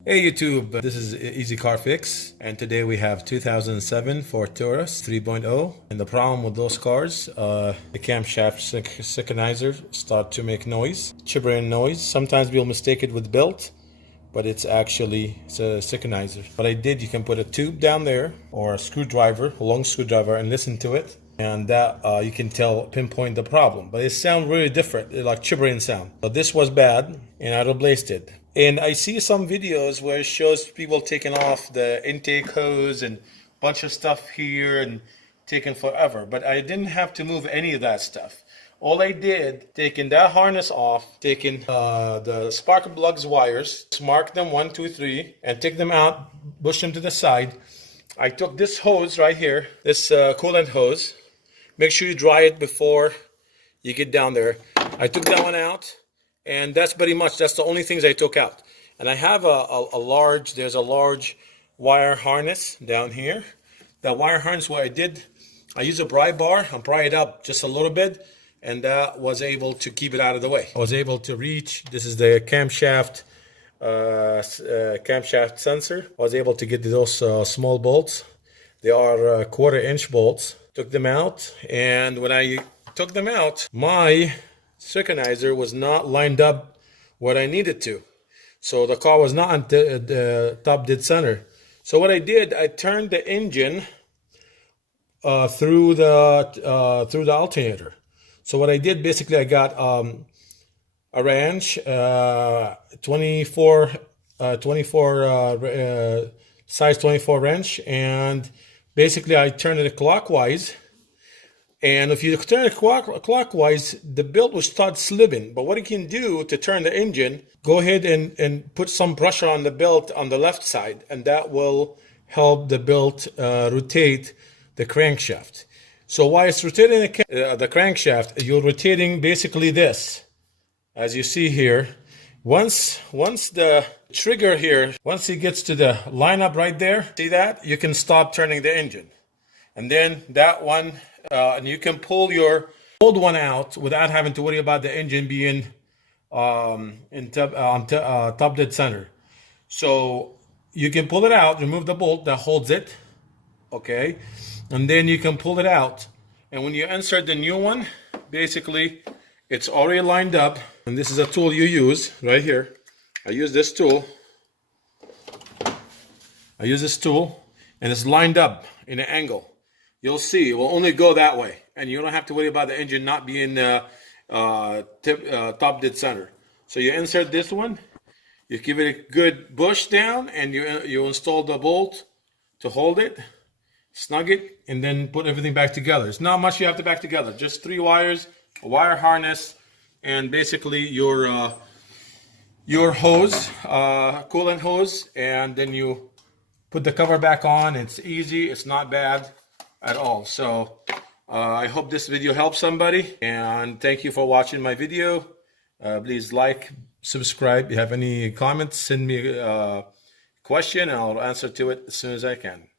Hey YouTube, this is Easy Car Fix, and today we have 2007 Ford Taurus 3.0. And the problem with those cars, the camshaft synchronizer start to make noise, chibbering noise. Sometimes we'll mistake it with belt, but it's a synchronizer. What I did, you can put a tube down there or a screwdriver, a long screwdriver, and listen to it, and that you can pinpoint the problem. But it sounds really different, like chibbering sound. So this was bad, and I replaced it. And I see some videos where it shows people taking off the intake hose and a bunch of stuff here and taking forever. But I didn't have to move any of that stuff. All I did, taking that harness off, taking the spark plugs wires, mark them 1, 2, 3, and take them out, push them to the side. I took this hose right here, this coolant hose. Make sure you dry it before you get down there. I took that one out. And that's pretty much, that's the only things I took out. And I have there's a large wire harness down here. That wire harness, what I did, I used a pry bar and pry it up just a little bit, and that was able to keep it out of the way. I was able to reach, this is the camshaft sensor. I was able to get those small bolts. They are 1/4 inch bolts. Took them out, and when I took them out, my synchronizer was not lined up what I needed to. So the car was not on the top dead center. So what I did, I turned the engine through the alternator. So what I did, basically, I got a wrench, 24 size 24 wrench, and basically I turned it clockwise. And if you turn it clockwise, the belt will start slipping. But what you can do to turn the engine, go ahead and put some pressure on the belt on the left side, and that will help the belt rotate the crankshaft. So while it's rotating the crankshaft, you're rotating basically this, as you see here. Once the trigger here, once it gets to the lineup right there, see that? You can stop turning the engine. And then that one, and you can pull your old one out without having to worry about the engine being top dead center. So you can pull it out, remove the bolt that holds it, okay? And then you can pull it out. And when you insert the new one, basically it's already lined up. And this is a tool you use right here. I use this tool, and it's lined up in an angle. You'll see it will only go that way, and you don't have to worry about the engine not being top dead center. So you insert this one, you give it a good push down, and you install the bolt to hold it, snug it, and then put everything back together. It's not much you have to back together, just 3 wires, a wire harness, and basically your hose, coolant hose, and then you put the cover back on. It's easy, it's not bad at all. So I hope this video helps somebody, and thank you for watching my video. Please like, subscribe. If you have any comments, send me a question and I'll answer to it as soon as I can.